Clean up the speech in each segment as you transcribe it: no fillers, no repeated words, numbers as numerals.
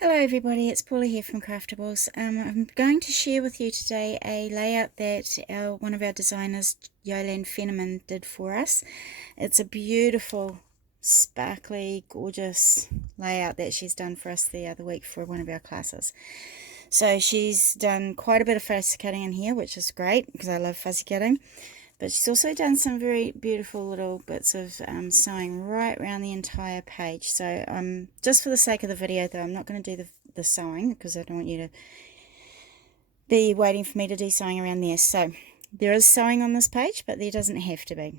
Hello everybody, it's Paula here from Craftables. I'm going to share with you today a layout that one of our designers, Yolande, did for us. It's a beautiful, sparkly, gorgeous layout that she's done for us the other week for one of our classes. So she's done quite a bit of fussy cutting in here, which is great because I love fussy cutting. But she's also done some very beautiful little bits of sewing right around the entire page. So just for the sake of the video though, I'm not going to do the sewing because I don't want you to be waiting for me to do sewing around there. So there is sewing on this page, but there doesn't have to be.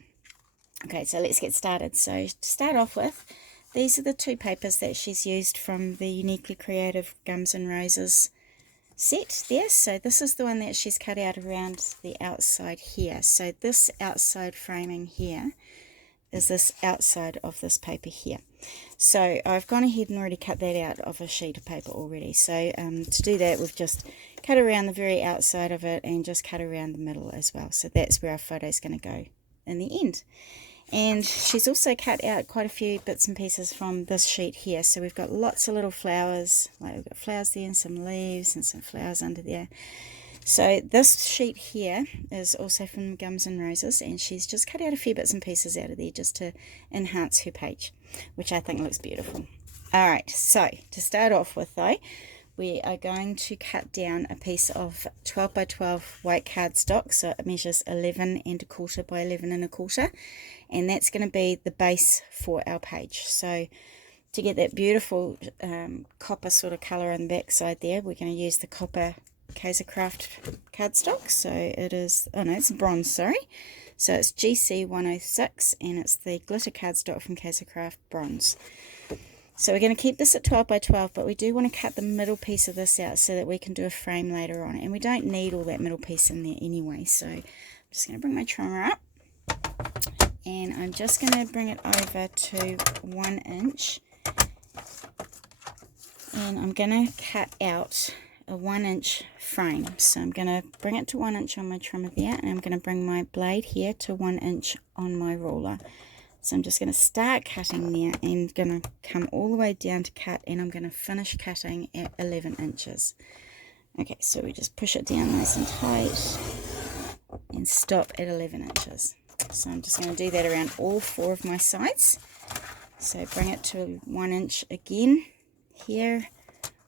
Okay, so let's get started. So to start off with, these are the two papers that she's used from the Uniquely Creative Gums and Roses set there. So this is the one that she's cut out around the outside here. So this outside framing here is this outside of this paper here. So I've gone ahead and already cut that out of a sheet of paper already. So to do that, we've just cut around the very outside of it and just cut around the middle as well. So that's where our photo is going to go in the end. And she's also cut out quite a few bits and pieces from this sheet here. So we've got lots of little flowers, like we've got flowers there and some leaves and some flowers under there. So this sheet here is also from Gums and Roses, and she's just cut out a few bits and pieces out of there just to enhance her page, which I think looks beautiful. Alright, so to start off with though, we are going to cut down a piece of 12 by 12 white cardstock. So it measures 11¼ by 11¼ and that's going to be the base for our page. So to get that beautiful copper sort of colour on the back side there, we're going to use the copper Craft cardstock. So it is, oh no, it's bronze, sorry. So it's GC 106 and it's the glitter cardstock from Craft bronze. So we're going to keep this at 12 by 12, but we do want to cut the middle piece of this out so that we can do a frame later on. And we don't need all that middle piece in there anyway. So I'm just going to bring my trimmer up. And I'm just going to bring it over to 1 inch. And I'm going to cut out a 1 inch frame. So I'm going to bring it to 1 inch on my trimmer there. And I'm going to bring my blade here to 1 inch on my ruler. So I'm just going to start cutting there and going to come all the way down to cut, and I'm going to finish cutting at 11 inches. Okay, so we just push it down nice and tight and stop at 11 inches. So I'm just going to do that around all 4 of my sides. So bring it to 1 inch again here,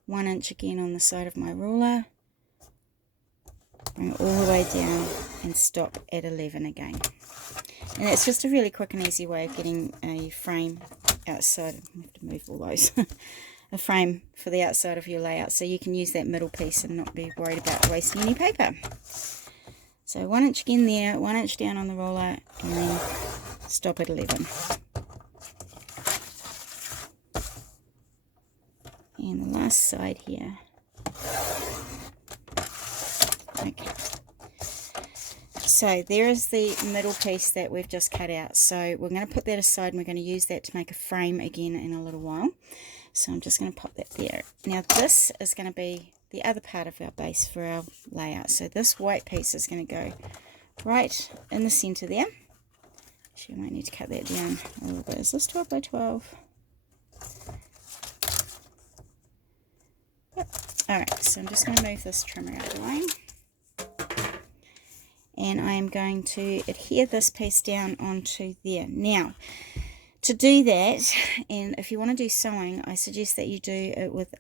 1 inch again on the side of my ruler, bring it all the way down and stop at 11 again. And it's just a really quick and easy way of getting a frame outside. I have to move all those. A frame for the outside of your layout so you can use that middle piece and not be worried about wasting any paper. So 1 inch again there, 1 inch down on the ruler, and then stop at 11. And the last side here. Okay. So there is the middle piece that we've just cut out. So we're going to put that aside and we're going to use that to make a frame again in a little while. So I'm just going to pop that there. Now this is going to be the other part of our base for our layout. So this white piece is going to go right in the center there. Actually, I might need to cut that down a little bit. Is this 12 by 12? Yep. Alright, so I'm just going to move this trimmer out of the way. And I am going to adhere this piece down onto there. Now, to do that, and if you want to do sewing, I suggest that you do it with,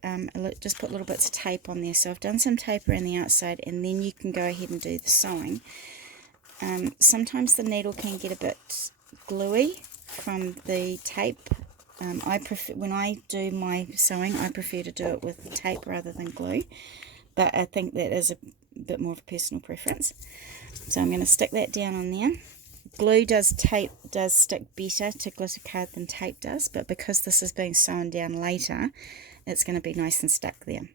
just put little bits of tape on there. So I've done some tape around the outside, and then you can go ahead and do the sewing. Sometimes the needle can get a bit gluey from the tape. When I do my sewing, I prefer to do it with tape rather than glue. But I think that is a bit more of a personal preference. So I'm going to stick that down on there. Glue does stick better to glitter card than tape does, but because this is being sewn down later, it's going to be nice and stuck there.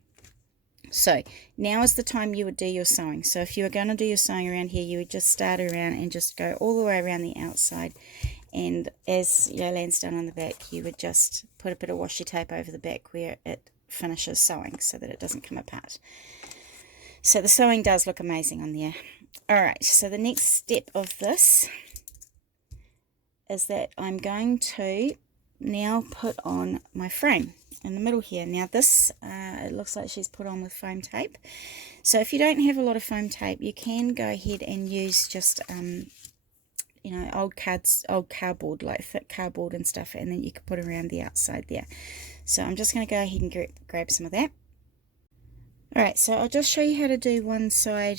So now is the time you would do your sewing. So if you were going to do your sewing around here, you would just start around and just go all the way around the outside. And as Yolande's done on the back, you would just put a bit of washi tape over the back where it finishes sewing so that it doesn't come apart. So the sewing does look amazing on there. Alright, so the next step of this is that I'm going to now put on my frame in the middle here. Now this, it looks like she's put on with foam tape. So if you don't have a lot of foam tape, you can go ahead and use just, you know, old cardboard, like thick cardboard and stuff, and then you can put around the outside there. So I'm just going to go ahead and grab some of that. Alright, so I'll just show you how to do one side,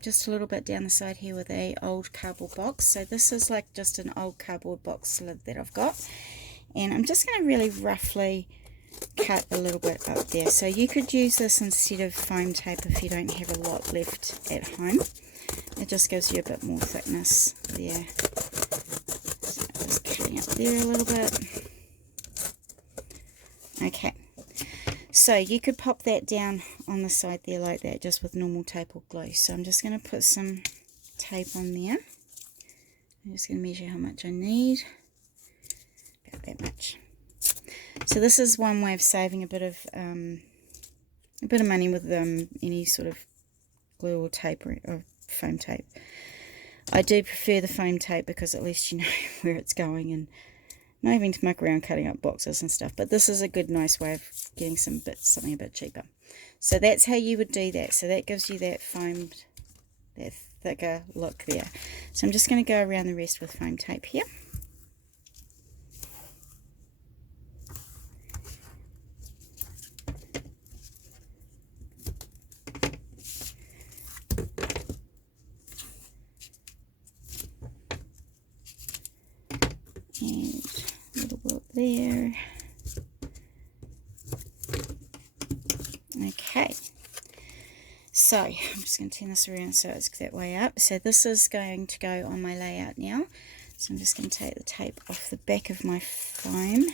just a little bit down the side here with a old cardboard box. So this is like just an old cardboard box lid that I've got. And I'm just going to really roughly cut a little bit up there. So you could use this instead of foam tape if you don't have a lot left at home. It just gives you a bit more thickness there. So just cutting up there a little bit. Okay. So you could pop that down on the side there like that, just with normal tape or glue. So I'm just going to put some tape on there. I'm just going to measure how much I need. About that much. So this is one way of saving a bit of money with any sort of glue or tape or foam tape. I do prefer the foam tape because at least you know where it's going and not having to muck around cutting up boxes and stuff. But this is a good, nice way of getting something a bit cheaper. So that's how you would do that. So that gives you that foamed, that thicker look there. So I'm just going to go around the rest with foam tape here. And a little bit there. Okay, so I'm just going to turn this around so it's that way up. So this is going to go on my layout now. So I'm just going to take the tape off the back of my foam,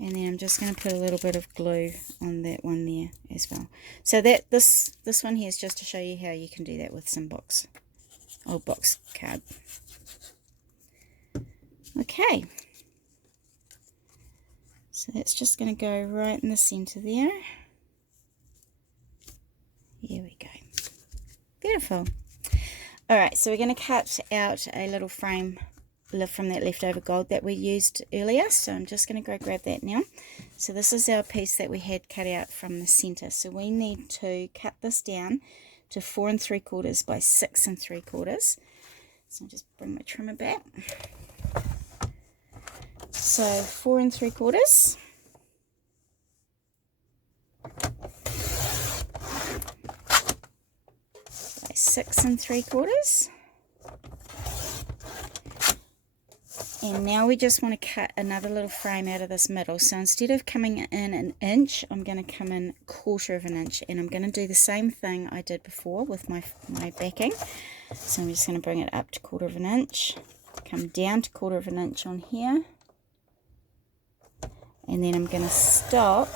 and then I'm just going to put a little bit of glue on that one there as well. So that this one here is just to show you how you can do that with some old box card. Okay, so that's just going to go right in the center there. Here we go. Beautiful. Alright, so we're going to cut out a little frame from that leftover gold that we used earlier. So I'm just going to go grab that now. So this is our piece that we had cut out from the center. So we need to cut this down to 4 3/4 by 6 3/4. So I'll just bring my trimmer back. So 4 3/4 by 6 3/4, and now we just want to cut another little frame out of this middle. So instead of coming in an inch, I'm going to come in 1/4 of an inch, and I'm going to do the same thing I did before with my backing. So I'm just going to bring it up to 1/4 of an inch, come down to 1/4 of an inch on here. And then I'm going to stop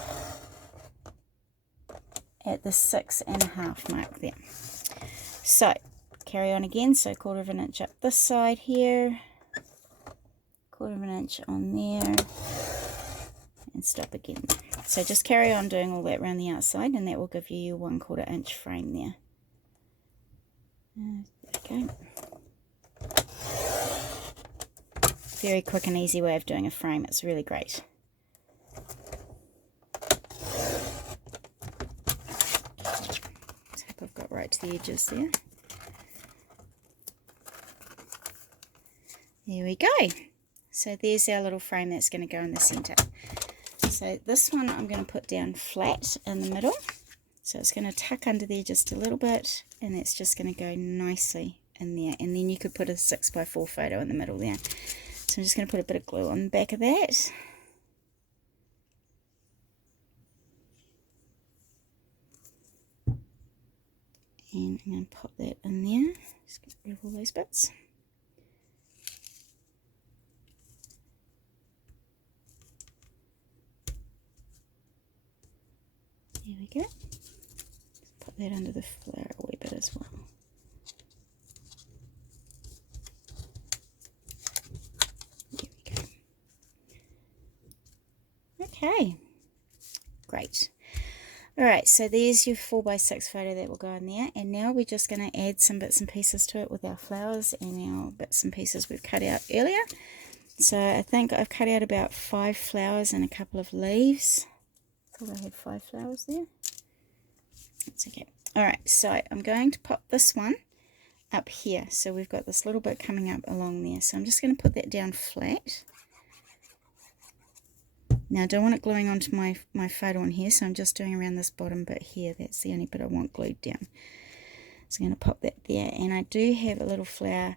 at the 6 1/2 mark there. So carry on again. So 1/4 of an inch up this side here, 1/4 of an inch on there, and stop again. So just carry on doing all that around the outside, and that will give you your 1/4 inch frame there. Okay. Very quick and easy way of doing a frame. It's really great. I've got right to the edges there. There we go. So there's our little frame that's going to go in the center. So this one I'm going to put down flat in the middle. So it's going to tuck under there just a little bit, and that's just going to go nicely in there. And then you could put a 6x4 photo in the middle there. So I'm just going to put a bit of glue on the back of that. And I'm going to pop that in there. Just get rid of all those bits. There we go. Just pop that under the flower a wee bit as well. There we go. Okay. Great. Alright, so there's your 4x6 photo that will go in there, and now we're just going to add some bits and pieces to it with our flowers and our bits and pieces we've cut out earlier. So I think I've cut out about 5 flowers and a couple of leaves. I thought I had 5 flowers there. That's okay. Alright, so I'm going to pop this one up here. So we've got this little bit coming up along there. So I'm just going to put that down flat. Now I don't want it gluing onto my photo on here, so I'm just doing around this bottom bit here. That's the only bit I want glued down. So I'm going to pop that there. And I do have a little flower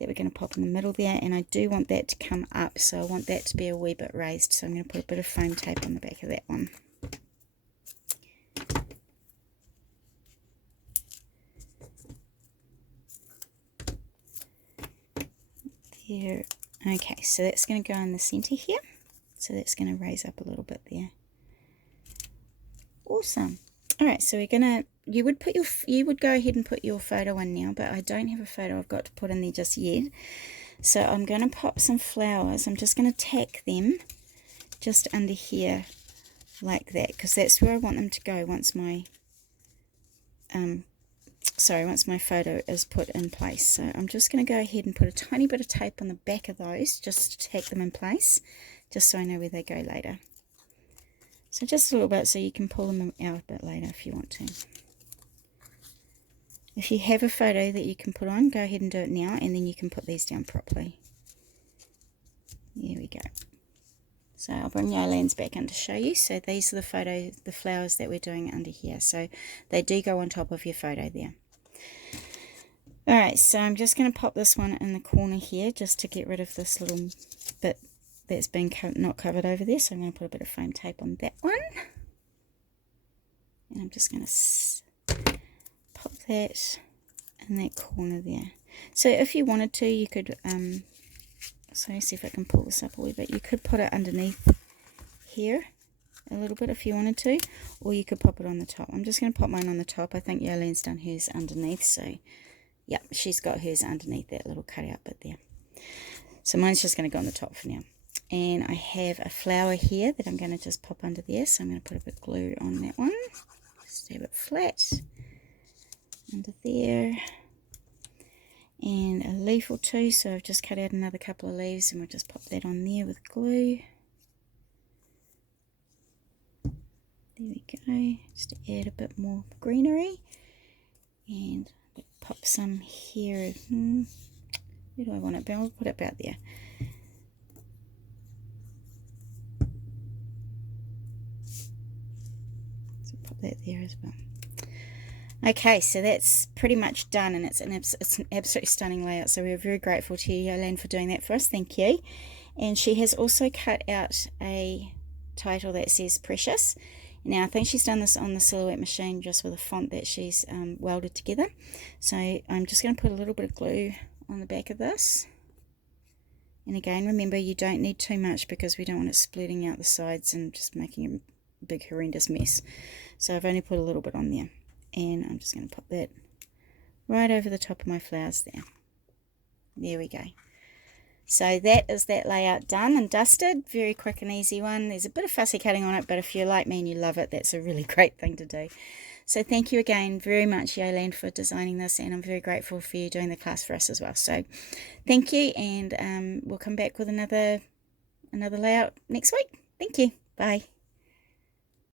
that we're going to pop in the middle there, and I do want that to come up, so I want that to be a wee bit raised. So I'm going to put a bit of foam tape on the back of that one. There. Okay, so that's going to go in the center here. So that's going to raise up a little bit there. Awesome. All right, so we're gonna. You would go ahead and put your photo in now, but I don't have a photo I've got to put in there just yet. So I'm going to pop some flowers. I'm just going to tack them just under here like that, because that's where I want them to go once my once my photo is put in place. So I'm just going to go ahead and put a tiny bit of tape on the back of those just to tack them in place, just so I know where they go later. So just a little bit, so you can pull them out a bit later if you want to. If you have a photo that you can put on, go ahead and do it now, and then you can put these down properly. There we go. So I'll bring Yolande's back in to show you. So these are the flowers that we're doing under here. So they do go on top of your photo there. Alright, so I'm just going to pop this one in the corner here just to get rid of this little bit that's been not covered over there. So I'm going to put a bit of foam tape on that one. And I'm just going to pop that in that corner there. So if you wanted to, you could, so see if I can pull this up a wee bit. You could put it underneath here a little bit if you wanted to, or you could pop it on the top. I'm just going to pop mine on the top. I think Yolande's done hers underneath, so yeah, she's got hers underneath that little cutout bit there. So mine's just going to go on the top for now. And I have a flower here that I'm going to just pop under there, so I'm going to put a bit of glue on that one. Just have it flat under there. And a leaf or two, so I've just cut out another couple of leaves, and we'll just pop that on there with glue. There we go, just to add a bit more greenery. And pop some here. Where do I want it? I'll put it about there. So pop that there as well. Okay, so that's pretty much done, and it's an absolutely stunning layout. So we're very grateful to you, Yolande, for doing that for us. Thank you. And she has also cut out a title that says Precious. Now, I think she's done this on the silhouette machine just with a font that she's welded together. So I'm just going to put a little bit of glue on the back of this. And again, remember, you don't need too much because we don't want it splitting out the sides and just making a big horrendous mess. So I've only put a little bit on there. And I'm just going to pop that right over the top of my flowers there. There we go. So that is that layout done and dusted. Very quick and easy one. There's a bit of fussy cutting on it, but if you're like me and you love it, that's a really great thing to do. So thank you again very much, Yolande, for designing this, and I'm very grateful for you doing the class for us as well. So thank you, and we'll come back with another layout next week. Thank you. Bye.